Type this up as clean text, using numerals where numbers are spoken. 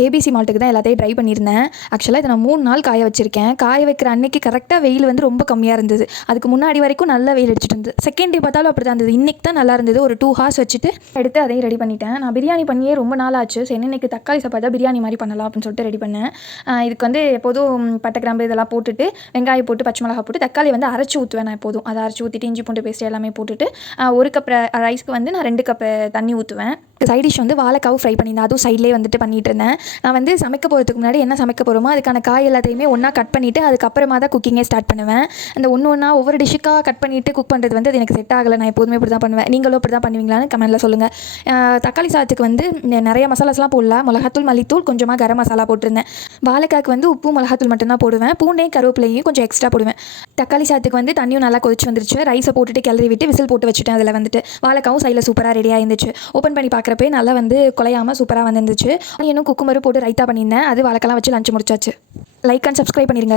ABC மால்ட்டுக்கு தான் எல்லாத்தையும் try பண்ணியிருந்தேன். ஆக்சுவலாக இதை நான் 3 நாள் காய வச்சுருக்கேன். காய வைக்கிற அன்னைக்கு கரெக்டாக வெயில் வந்து ரொம்ப கம்மியாக இருந்தது. அதுக்கு முன்னாடி வரைக்கும் நல்லா வெயில் அடிச்சிட்டு இருந்தது. செகண்ட் டே பார்த்தாலும் அப்படி தான் இருந்தது. இன்றைக்கி தான் நல்லா இருந்தது. ஒரு 2 ஹார்ஸ் வச்சுட்டு எடுத்து அதையும் ரெடி பண்ணிட்டேன். நான் பிரியாணி பண்ணியே ரொம்ப நாள் ஆச்சு. சரி இன்றைக்கி தக்காளி சாப்பாடு தான் பிரியாணி மாதிரி பண்ணலாம் அப்படின்னு சொல்லிட்டு ரெடி பண்ணேன். இதுக்கு வந்து எப்போதும் பட்டை கிராம்பு இதெல்லாம் போட்டுட்டு வெங்காயம் போட்டு பச்சை மிளகா போட்டு தக்காளி வந்து அரைச்சி ஊற்றுவேன். நான் எப்போதும் அதை அரைச்சி ஊற்றிட்டு இஞ்சி பூண்டு பேஸ்ட் எல்லாமே போட்டுட்டு 1 கப் ரைஸ்க்கு வந்து நான் 2 கப் தண்ணி ஊற்றுவேன். சைட் டிஷ் வந்து வாழைக்காவும் ஃப்ரை பண்ணியிருந்தேன். அதுவும் சைட்லேயே வந்துட்டு பண்ணிகிட்டு இருந்தேன். நான் வந்து சமைக்க போகிறதுக்கு முன்னாடி என்ன சமைக்க போகிறோமோ அதுக்கான காய் எல்லாத்தையுமே ஒன்றா கட் பண்ணிவிட்டு அதுக்கப்புறமா தான் குக்கிங்கே ஸ்டார்ட் பண்ணுவேன். அந்த ஒன்றா ஒவ்வொரு டிஷ்ஷுக்காக கட் பண்ணிவிட்டு குக் பண்ணுறது வந்து அது எனக்கு செட் ஆகலை. நான் எப்போதுமே இப்படி தான் பண்ணுவேன். நீங்களும் இப்படி தான் பண்ணுவீங்களான்னு கமெண்ட்டில் சொல்லுங்கள். தக்காளி சாதத்துக்கு வந்து நிறைய மசாலாஸ்லாம் போடல. மிளகாத்தூள், மல்லித்தூள், கொஞ்சமாக கரம் மசாலா போட்டிருந்தேன். வாழைக்காய்க்கு வந்து உப்பு மிளகாத்தூள் மட்டும்தான் போடுவேன். பூண்டையும் கருவேப்பிலையும் கொஞ்சம் எக்ஸ்ட்ரா போடுவேன். தக்காளி சாதத்துக்கு வந்து தண்ணியும் நல்லா கொதிச்சு வந்துருச்சு. ரைஸை போட்டுட்டு கிளறி விட்டு விசில் போட்டு வச்சுட்டேன். அதில் வந்துட்டு வாழைக்காவும் சைடில் சூப்பராக ரெடியாக இருந்துச்சு. ஓப்பன் பண்ணி பார்க்குறப்பே நல்லா வந்து குலையாமல் சூப்பராக வந்துருந்துச்சு. இன்னும் குக்கும்பரு போட்டு ரைத்தா பண்ணியிருந்தேன். அது வாழைக்காலாம் வச்சு லஞ்ச் முடிச்சாச்சு. லைக் அண்ட் சப்ஸ்கிரைப் பண்ணிடுங்க.